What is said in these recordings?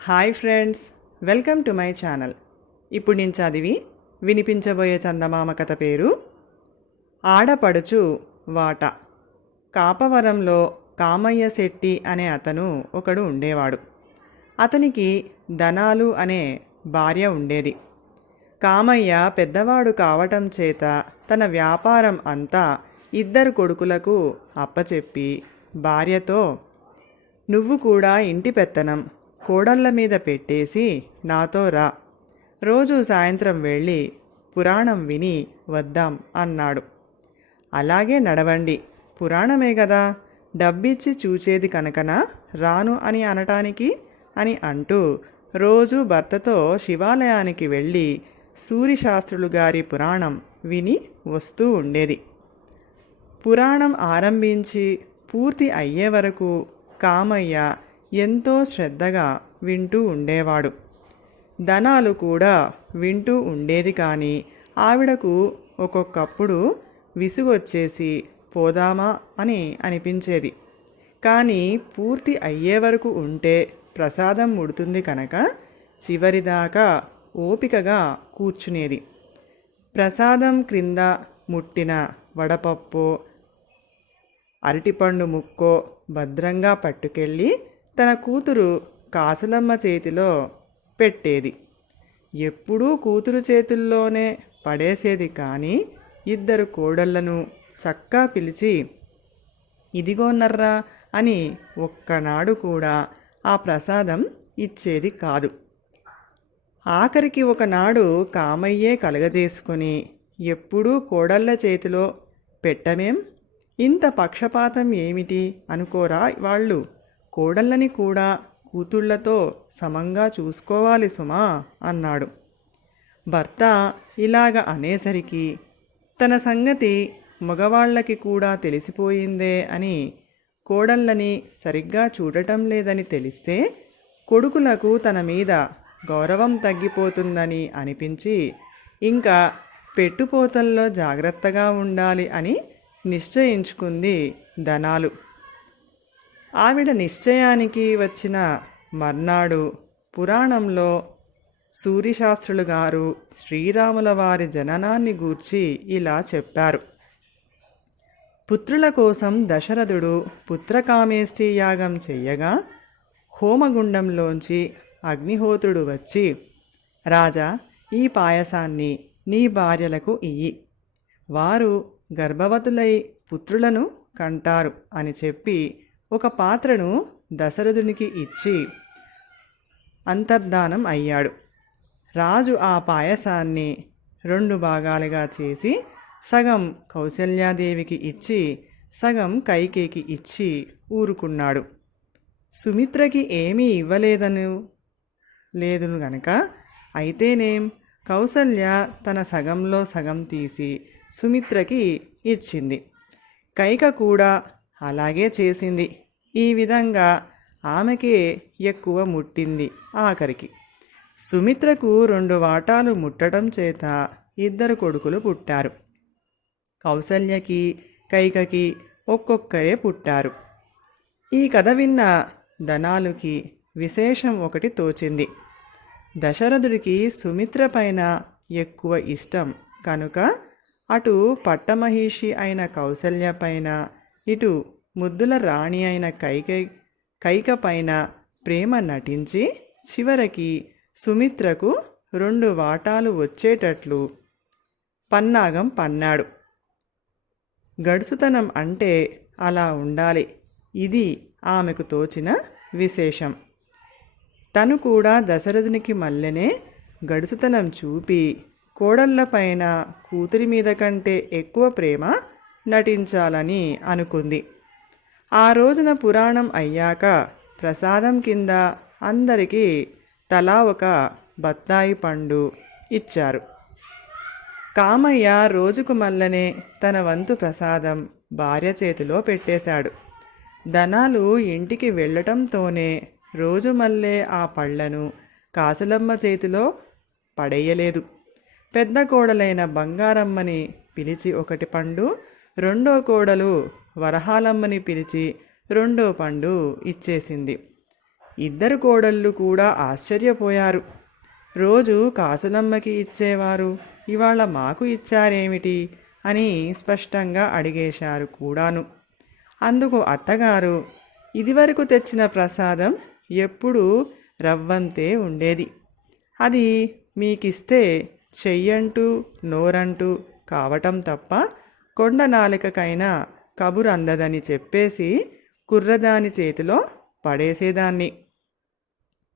Hi friends, welcome to my channel. ఇప్పుడు నేను చదివి వినిపించబోయే చందమామ కథ పేరు ఆడపడుచు వాట. కాపవరంలో కామయ్య శెట్టి అనే అతను ఒకడు ఉండేవాడు. అతనికి ధనాలు అనే భార్య ఉండేది. కామయ్య పెద్దవాడు కావటం చేత తన వ్యాపారం అంతా ఇద్దరు కొడుకులకు అప్పచెప్పి భార్యతో, నువ్వు కూడా ఇంటి పెత్తనం కోడళ్ళ మీద పెట్టేసి నాతో రా, రోజు సాయంత్రం వెళ్ళి పురాణం విని వద్దాం అన్నాడు. అలాగే నడవండి, పురాణమే కదా, డబ్బిచ్చి చూచేది కనుకనా రాను అని అనటానికి అని అంటూ రోజు భర్తతో శివాలయానికి వెళ్ళి సూరిశాస్త్రులు గారి పురాణం విని వస్తూ ఉండేది. పురాణం ఆరంభించి పూర్తి అయ్యే వరకు కామయ్య ఎంతో శ్రద్ధగా వింటూ ఉండేవాడు. ధనాలు కూడా వింటూ ఉండేది, కానీ ఆవిడకు ఒక్కొక్కప్పుడు విసుగొచ్చేసి పోదామా అని అనిపించేది. కానీ పూర్తి అయ్యే వరకు ఉంటే ప్రసాదం ముడుతుంది కనుక చివరిదాకా ఓపికగా కూర్చునేది. ప్రసాదం క్రింద ముట్టిన వడపప్పు, అరటిపండు ముక్కో భద్రంగా పట్టుకెళ్ళి తన కూతురు కాసులమ్మ చేతిలో పెట్టేది. ఎప్పుడూ కూతురు చేతుల్లోనే పడేసేది, కానీ ఇద్దరు కోడళ్లను చక్కా పిలిచి ఇదిగోనర్రా అని ఒక్కనాడు కూడా ఆ ప్రసాదం ఇచ్చేది కాదు. ఆఖరికి ఒకనాడు కామయ్యే కలగజేసుకొని, ఎప్పుడూ కోడళ్ళ చేతిలో పెట్టమేం, ఇంత పక్షపాతం ఏమిటి అనుకోరా వాళ్ళు, కోడళ్ళని కూడా కూతుళ్లతో సమంగా చూసుకోవాలి సుమా అన్నాడు. భర్త ఇలాగ అనేసరికి తన సంగతి మగవాళ్ళకి కూడా తెలిసిపోయిందే అని కోడళ్ళని సరిగ్గా చూడటం లేదని తెలిస్తే కొడుకులకు తన మీద గౌరవం తగ్గిపోతుందని అనిపించి ఇంకా పెట్టుపోతల్లో జాగ్రత్తగా ఉండాలి అని నిశ్చయించుకుంది ధనాలు. ఆవిడ నిశ్చయానికి వచ్చిన మర్నాడు పురాణంలో సూరిశాస్త్రులు గారు శ్రీరాముల వారి జననాన్ని గూర్చి ఇలా చెప్పారు. పుత్రుల కోసం దశరథుడు పుత్రకామేష్టి యాగం చెయ్యగా హోమగుండంలోంచి అగ్నిహోత్రుడు వచ్చి, రాజా, ఈ పాయసాన్ని నీ భార్యలకు ఇయ్యి, వారు గర్భవతులై పుత్రులను కంటారు అని చెప్పి ఒక పాత్రను దశరథునికి ఇచ్చి అంతర్ధానం అయ్యాడు. రాజు ఆ పాయసాన్ని 2 భాగాలుగా చేసి సగం కౌసల్యాదేవికి ఇచ్చి సగం కైకేయికి ఇచ్చి ఊరుకున్నాడు. సుమిత్రకి ఏమీ ఇవ్వలేదను లేదును గనక అయితేనేం, కౌసల్య తన సగంలో సగం తీసి సుమిత్రకి ఇచ్చింది. కైక కూడా అలాగే చేసింది. ఈ విధంగా ఆమెకే ఎక్కువ ముట్టింది. ఆఖరికి సుమిత్రకు 2 వాటాలు ముట్టడం చేత 2 కొడుకులు పుట్టారు. కౌసల్యకి కైకకి ఒక్కొక్కరే పుట్టారు. ఈ కథ విన్న ధనాలుకి విశేషం ఒకటి తోచింది. దశరథుడికి సుమిత్ర పైన ఎక్కువ ఇష్టం కనుక అటు పట్టమహిషి అయిన కౌసల్య పైన, ఇటు ముద్దుల రాణి అయిన కైక పైన ప్రేమ నటించి చివరికి సుమిత్రకు 2 వాటాలు వచ్చేటట్లు పన్నాగం పన్నాడు. గడుసుతనం అంటే అలా ఉండాలి. ఇది ఆమెకు తోచిన విశేషం. తను కూడా దశరథునికి మల్లెనే గడుసుతనం చూపి కోడళ్లపైన కూతురి మీద కంటే ఎక్కువ ప్రేమ నటించాలని అనుకుంది. ఆ రోజున పురాణం అయ్యాక ప్రసాదం కింద అందరికీ తలా ఒక బత్తాయి పండు ఇచ్చారు. కామయ్య రోజుకు మల్లనే తన వంతు ప్రసాదం భార్య చేతిలో పెట్టేశాడు. ధనాలు ఇంటికి వెళ్ళటంతోనే రోజు మల్లే ఆ పళ్లను కాసులమ్మ చేతిలో పడేయలేదు. పెద్ద కోడలైన బంగారమ్మని పిలిచి 1 పండు, 2వ కోడలు వరహాలమ్మని పిలిచి 2వ పండు ఇచ్చేసింది. ఇద్దరు కోడళ్ళు కూడా ఆశ్చర్యపోయారు. రోజు కాసులమ్మకి ఇచ్చేవారు, ఇవాళ మాకు ఇచ్చారేమిటి అని స్పష్టంగా అడిగేశారు కూడాను. అందుకు అత్తగారు, ఇదివరకు తెచ్చిన ప్రసాదం ఎప్పుడూ రవ్వంతే ఉండేది. అది మీకిస్తే చెయ్యంటూ నోరంటూ కావటం తప్ప కొండ నాలికకైనా కబురు అందదని చెప్పేసి కుర్రదాని చేతిలో పడేసేదాన్ని.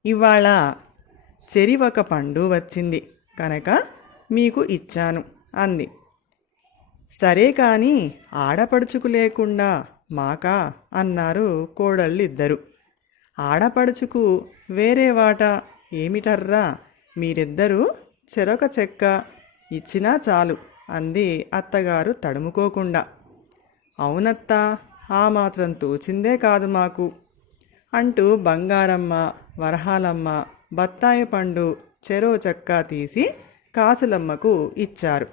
ఇవాళ చెరి ఒక పండు వచ్చింది కనుక మీకు ఇచ్చాను అంది. సరే కానీ ఆడపడుచుకు లేకుండా మాకా అన్నారు కోడళ్ళిద్దరు. ఆడపడుచుకు వేరే వాట ఏమిటర్రా, మీరిద్దరూ చెరొక చెక్క ఇచ్చినా చాలు అంది అత్తగారు తడుముకోకుండా. అవునత్తా, ఆ మాత్రం తోచిందే కాదు మాకు అంటూ బంగారమ్మ వరహాలమ్మ బత్తాయి పండు చెరో చెక్క తీసి కాసులమ్మకు ఇచ్చారు.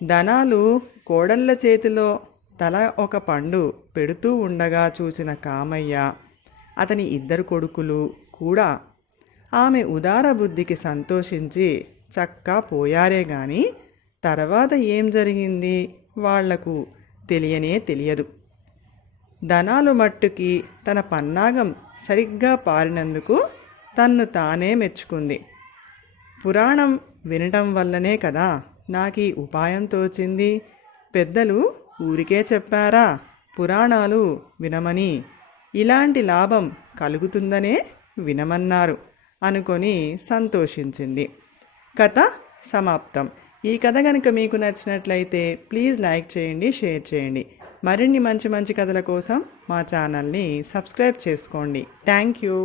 ధనాలు కోడళ్ళ చేతిలో తల ఒక పండు పెడుతూ ఉండగా చూసిన కామయ్య, అతని ఇద్దరు కొడుకులు కూడా ఆమె ఉదార బుద్ధికి సంతోషించి చక్కా పోయారే గాని తర్వాత ఏం జరిగింది వాళ్లకు తెలియనే తెలియదు. ధనాలు మట్టుకి తన పన్నాగం సరిగ్గా పారినందుకు తన్ను తానే మెచ్చుకుంది. పురాణం వినటం వల్లనే కదా నాకీ ఉపాయం తోచింది. పెద్దలు ఊరికే చెప్పారా పురాణాలు వినమని, ఇలాంటి లాభం కలుగుతుందనే వినమన్నారు అనుకొని సంతోషించింది. కథ సమాప్తం. ఈ కథ కనుక మీకు నచ్చినట్లయితే ప్లీజ్ లైక్ చేయండి, షేర్ చేయండి. మరిన్ని మంచి మంచి కథల కోసం మా ఛానల్ని సబ్స్క్రైబ్ చేసుకోండి. Thank you.